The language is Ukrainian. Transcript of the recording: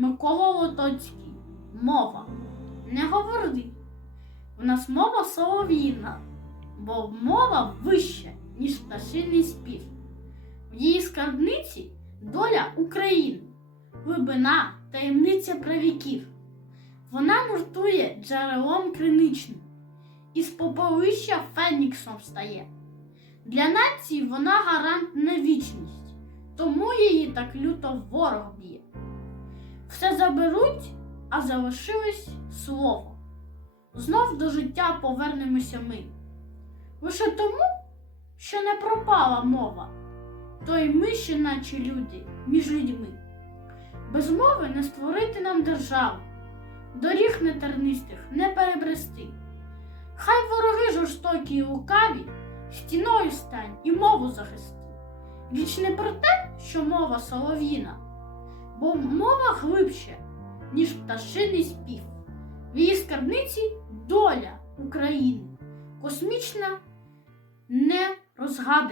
Микола Лотоцький. Мова. Не говори. У нас мова солов'їна, бо мова вища, ніж пташиний спів. В її скарбниці доля України, глибина, таємниця правіків. Вона нуртує джерелом криничним, із поповища феніксом встає. Для нації вона гарант на вічність, тому її так люто ворог б'є. Все заберуть, а залишилось слово. Знов до життя повернемося ми. Лише тому, що не пропала мова, то й ми ще наче люди між людьми. Без мови не створити нам державу, доріг нетернистих не перебрести. Хай вороги жорстокі і лукаві, стіною стань і мову захисти. Річ не про те, що мова солов'їна, бо мова глибше, ніж пташиний спів. В її скарбниці доля України, космічна, не розгадана.